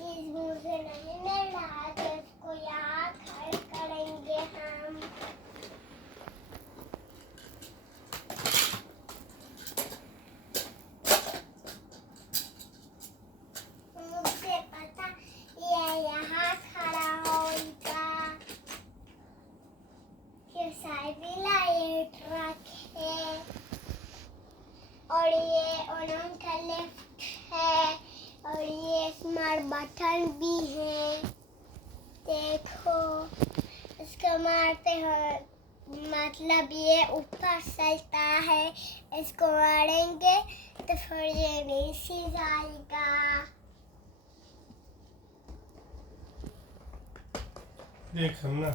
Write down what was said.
इस मुंह से नहीं मिल रहा तो इसको यहाँ खड़ करेंगे हम। मुझे पता ये यहाँ खड़ा होगा। ये साइकिल ये ट्रक है और ये उनका लिफ्ट है और ये स्मार्ट बटन भी है। देखो इसको मारते हो मतलब ये ऊपर चलता है। इसको मारेंगे तो फिर ये नीचे जाएगा। देख हम ना